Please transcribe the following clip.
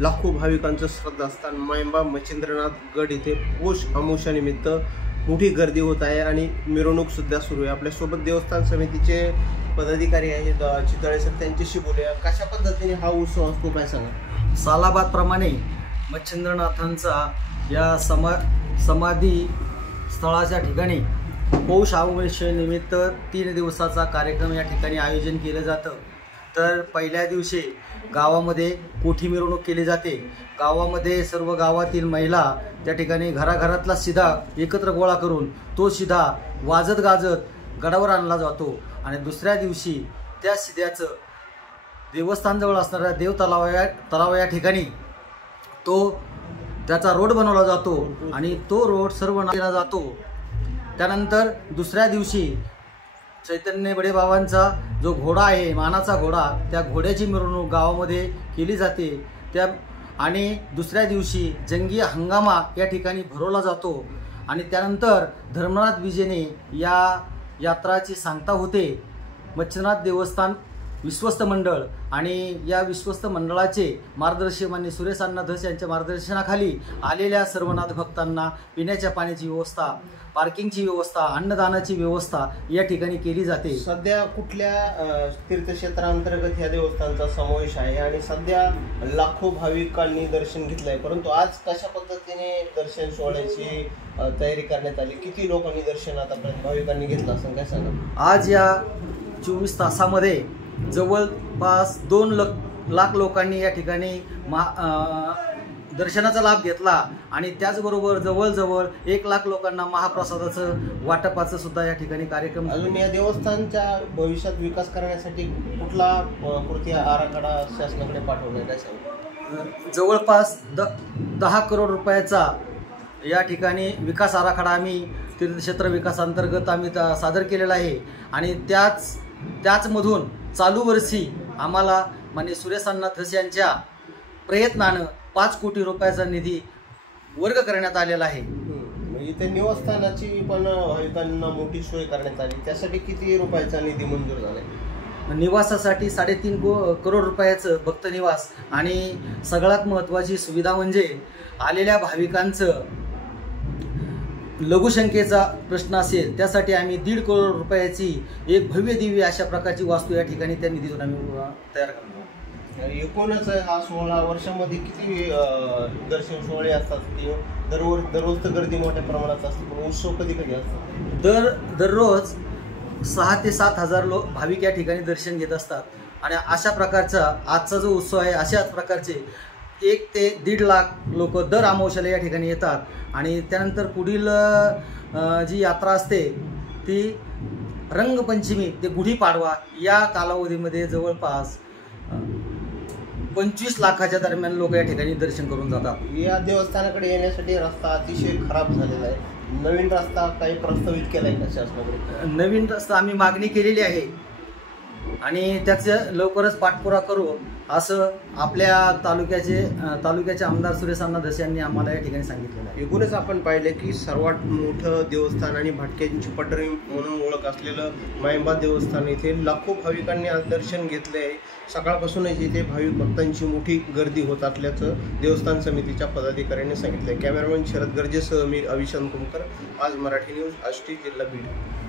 लाखो भाविकांचं श्रद्धास्थान मायंबा मच्छिंद्रनाथ गड इथे पौष अमावस्यानिमित्त मोठी गर्दी होत आहे आणि मिरवणूक सुद्धा सुरू आहे। आपल्यासोबत देवस्थान समितीचे पदाधिकारी आहेत चितळे सर, त्यांच्याशी बोलूया। कशा पद्धतीने हा उत्सव असतो काय सांगा? सालाबाद प्रमाणे मच्छिंद्रनाथांचा या समाधी स्थळाच्या ठिकाणी पौष अमावस्येनिमित्त 3 दिवसाचा कार्यक्रम या ठिकाणी आयोजन केलं जातं। तर पहिल्या दिवशी गावामध्ये कोठी मिरवणूक केली जाते। गावामध्ये सर्व गावातील महिला त्या ठिकाणी घराघरातला शिधा एकत्र गोळा करून तो शिधा वाजत गाजत गडावर आणला जातो आणि दुसऱ्या दिवशी त्या शिध्याचं देवस्थानजवळ असणाऱ्या देव तलाव या ठिकाणी त्याचा रोड बनवला जातो आणि तो रोड सर्व केला जातो। त्यानंतर दुसऱ्या दिवशी चैतन्य बडे बाबांचा जो घोडा आहे, मानाचा घोडा, त्या घोड्याची मिरवणूक गावामध्ये केली जाते। आणि दुसऱ्या दिवशी जंगी हंगामा या ठिकाणी भरवला जातो आणि त्यानंतर धर्मनाथ विजेने या यात्राची सांगता होते। मच्छिंद्रनाथ देवस्थान विश्वस्त मंडळ आणि या विश्वस्त मंडळाचे मार्गदर्शक माननीय सुरेश अण्णा धस यांच्या मार्गदर्शनाखाली आलेल्या सर्व नाथ भक्तांना पिण्याच्या पाण्याची व्यवस्था, पार्किंगची व्यवस्था, अन्नदानाची व्यवस्था या ठिकाणी केली जाते। सध्या कुठल्या तीर्थक्षेत्रांतर्गत ह्या देवस्थानाचा समावेश आहे आणि सध्या लाखो भाविकांनी दर्शन घेतलंय, परंतु आज कशा पद्धतीने दर्शन सोहळ्याची तयारी करण्यात आली? किती लोकांनी दर्शन आतापर्यंत भाविकांनी घेतलं असं काय सांगा? आज या 24 तासामध्ये जवळपास 2 लाख लोकांनी या ठिकाणी दर्शनाचा लाभ घेतला आणि त्याचबरोबर जवळजवळ 1 लाख लोकांना महाप्रसादाचं वाटपाचं सुद्धा या ठिकाणी कार्यक्रम। अजून या देवस्थानच्या भविष्यात विकास करण्यासाठी कुठला कृती आराखडा शासनाकडे पाठवण्यात आहे? जवळपास 10 करोड रुपयाचा या ठिकाणी विकास आराखडा आम्ही तीर्थक्षेत्र विकासांतर्गत आम्ही सादर केलेला आहे आणि त्याचमधून चालू वर्षी आम्हाला माननीय सुरेश अण्णा धस यांच्या प्रयत्नानं 5 कोटी रुपयाचा निधी वर्ग करण्यात आलेला आहे। इथे निवासस्थानाची पण भाविकांना मोठी सोय करण्यात आली, त्यासाठी किती रुपयाचा निधी मंजूर झाला? निवासासाठी 3.5 करोड रुपयाचं भक्त निवास आणि सगळ्यात महत्त्वाची सुविधा म्हणजे आलेल्या भाविकांचं लघुशंकेचा प्रश्न असेल त्यासाठी आम्ही 1.5 करोड रुपयाची एक भव्य दिव्य अशा प्रकारची वास्तू या ठिकाणी त्या निधीतून आम्ही तयार करतो। एकूणच हा 16 वर्षामध्ये किती दर्शन सोहळे असतात? दररोज तर गर्दी मोठ्या प्रमाणात असते, पण उत्सव कधी असतात? दररोज 6 ते 7 हजार भाविक या ठिकाणी दर्शन घेत असतात आणि अशा प्रकारचा आजचा जो उत्सव आहे अशाच प्रकारचे 1 ते 1.5 लाख लोक दर अमावस्याला या ठिकाणी येतात आणि त्यानंतर पुढील जी यात्रा असते ती रंगपंचमी ते गुढीपाडवा या कालावधीमध्ये जवळपास 25 लाखाच्या दरम्यान लोक या ठिकाणी दर्शन करून जातात। या देवस्थानाकडे येण्यासाठी रस्ता अतिशय खराब झालेला आहे, नवीन रस्ता काही प्रस्तावित केला आहे का शासनाकडे? नवीन रस्ता आम्ही मागणी केलेली आहे आणि त्याचं लवकरच पाठपुरावा करू असं आपल्या तालुक्याचे आमदार सुरेश अण्णा धस यांनी आम्हाला या ठिकाणी सांगितलेलं आहे। एकूणच आपण पाहिलं की सर्वात मोठं देवस्थान आणि भटक्यांची पटरी म्हणून ओळख असलेलं मायंबा देवस्थान इथे लाखो भाविकांनी आज दर्शन घेतले आहे। सकाळपासूनच इथे भाविक भक्तांची मोठी गर्दी होत असल्याचं देवस्थान समितीच्या पदाधिकाऱ्यांनी सांगितलं। कॅमेरामॅन शरद गर्जेसह मी अविशांत कुमकर, आज मराठी न्यूज, आष्टी, जिल्हा बीड।